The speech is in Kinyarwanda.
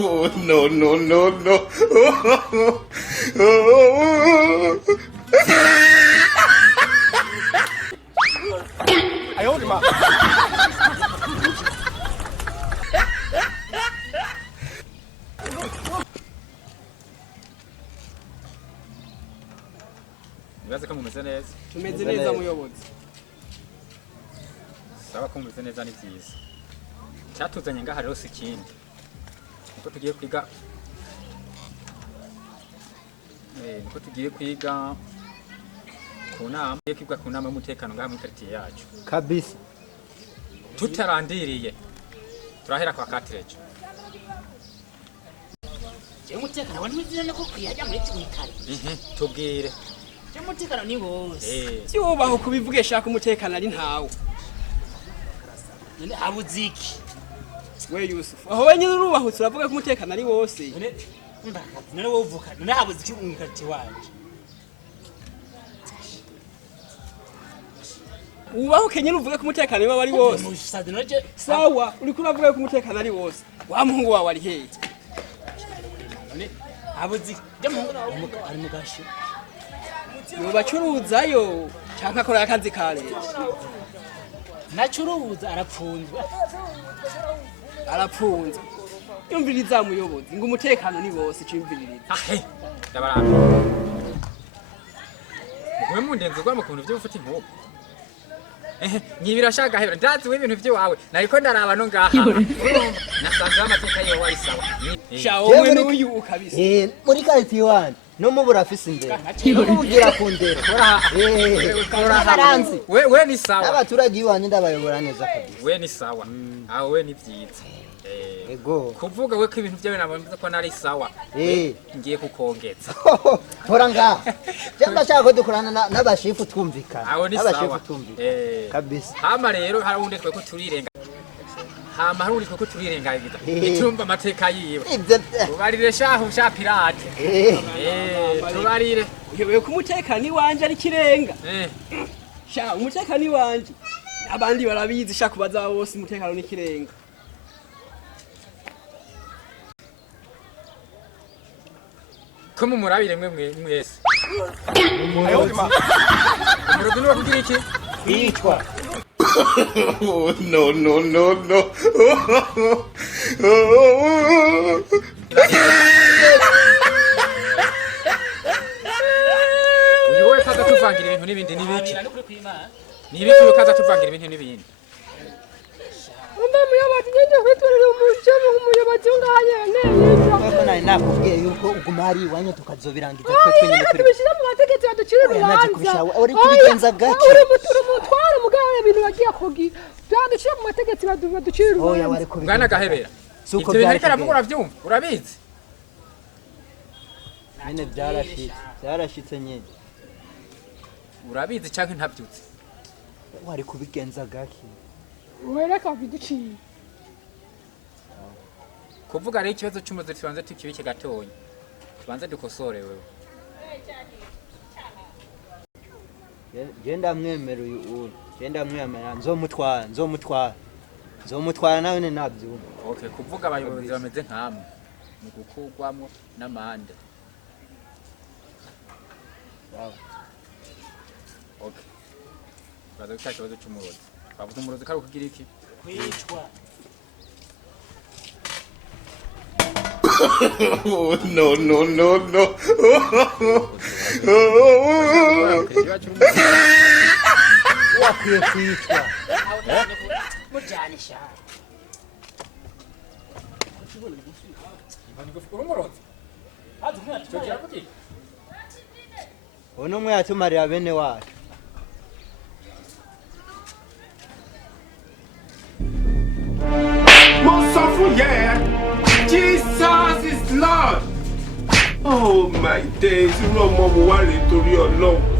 Oh, no, no, no, no. I hold him up. Nibaze ko mumeze neza. Tumeze neza muyobozi. Saba ko mumeze neza ni byiza. Cyatuzanye ngaha rero si kindi. Niko tugiye kwiga ku nama y'umutekano ngaha muri quartier yacu. Kabisa. Tutarandiriye. Turahera kwa Katrejo. Umutekano wani muzirana ko kwiyaja muri kimikari. Tubwire. Umutekano ni wose. Si wobaho kubivugesha ko umutekano ari ntawo. None abuziki. We Yusuf. Aho wenyine urubaho turavuga ko umutekano ari wose. None wovuka. None abuziki umukati wanje. Ubaho kenyine uvuga ko umutekano ari wose. Sawa, uri kuravuga ko umutekano ari wose. Wa muhungu wawe ari hehe? None abuziki je muhungu ari mugashi. Bacuruzayo cyangwa akora akazi ka leta. Nacuruza arapfunzwe. Arapfunze. Yumviriza muyobozi ngo umutekano ni wose cyumviririza. Ahe. Ndabaramba. Mwe mundenze gwa mukuntu byo ufite inkuba. Nyibirashaka hebera ndazi ibintu byo wawe nariko ndaraba no ngaha. Nasanze amateka yo wari sawa. Shawo we n'uyu ukabisa. Muri quartier wanje no mu burafise imbere. Ugira kundera. Ora haranzi. We ni sawa. Abaturage iwanje ndabayobora neza kabisa. We ni sawa. Aho we ni byiza. Ego. Kuvuga we ko ibintu byawe nabambiza ko nari sawa. Ngiye kukongeza. Hora nga. Cyangwa cyako dukorana n'abashifu twumvikana. N'abashifu twumvikana. Kabisa. Hama rero harundi twe ko turirenga. Hama harundi twe ko turirenga bita. Itumba amateka yiwe. Ubarire shahu sha pirate. Tubarire. Yewe ku mutekano iwanje ari kirenga. Sha umutekano iwanje. Abandi barabizi sha kubaza bose umutekano ni kirenga. Komu murabire mwese. I hold him up. Umurozi no kugira iki? Yitwa. Oh, no, no, no, no. Uyu we kaza tuvangira ibintu n'ibindi nibiki. Nibiki we kaza tuvangira ibintu n'ibindi. Umba muyobozi ngende kwitorera umucamo umuyobozi ngahanye neza. Koko nari nakubwiye yuko ugumari wanye tukazobirangiza twe twenyine turi. Bishira mu mategeko yaducira urubanza. Uri kubigenza gake. Uri umutware mugawe ibintu bagiye kugira. Yaducira mu mategeko baducira urubanza. Oya wari kubigenza. Bwana Gahebera. Suko byari ariko aravuga uravyumva. Urabizi. Nyine byarashitse nyine. Urabizi canke ntabyutse. Wari kubigenza gake. Wereka biduciye. Kuvuga rero ikibazo cy'umuzi tubanze tukibike gatonya. Tubanze dukosore wewe. Genda mwemera uyu. Genda mwemera nzomutwara nawe ne nabyumva. Okay, kuvuga abayobozi bameze nkamwe. Mu gukugwamo n'amande. Wow. Okay. Baza ikibazo cy'umurozi. Bavuze umurozi kari kugira iki? Kwicwa. Oh, no, no, no, no. Wakwiye kwicwa. Mujanisha. Umurozi. Hazu mwana cyogera kuki? Ono mwe yatumarira bene wacu. Yeah. Jesus is Lord. Oh my days, irú ọmọ wo wá lè torí Ọlọ́run.